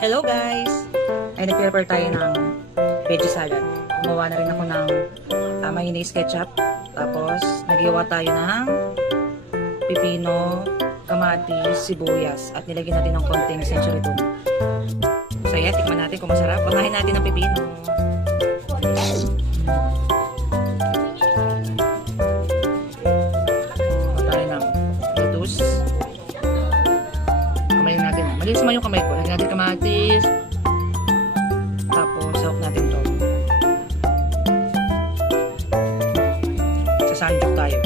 Hello guys! Ay nag-prepare tayo ng veggie salad. Gumawa na rin ako ng mayonnaise ketchup. Tapos naghiwa tayo ng pipino, kamatis, sibuyas at nilagyan natin ng konting century tuna. So yeah, tikman natin kung masarap. Unahin natin ng pipino. Tayo ng lettuce. Kamayin natin. Malinis naman yung kamay ko. Lagyan natin kamatis. Tapos sahok natin to. Sasandok tayo.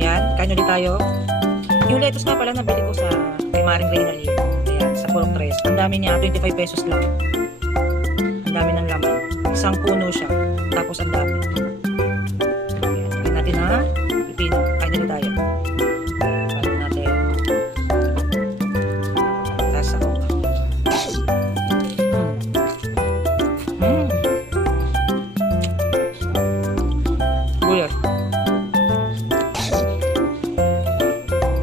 Yan, kain ulit tayo. Yung lettuce nga pala nabili ko sa kay Maring Reynalyn. Ayan, sa Purok 3. Ang dami niya, 25 pesos lang. Ang dami ng laman. Isang puno siya. Tapos ang dami. Ayan, lagyan natin na pipino. Kain ulit tayo. Kain natin. Tapos ako. Gulay.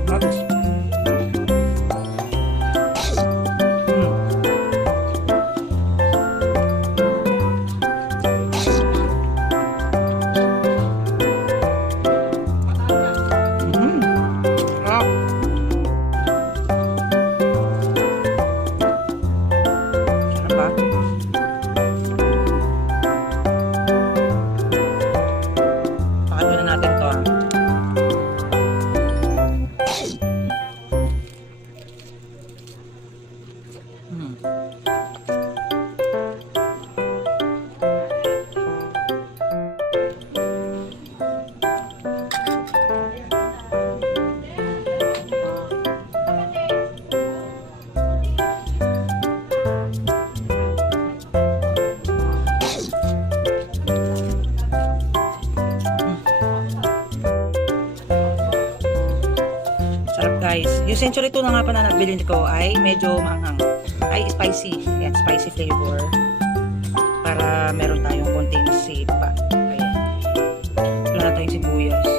Tapos. Sarap ba? Pakat muna natin to. Sarap guys. Yung century tuna nga pa na nabili ko ay medyo maanghang. Ay spicy. Yan, spicy flavor. Para meron tayong konting sipa. Ayan. Wala na tayong sibuyas.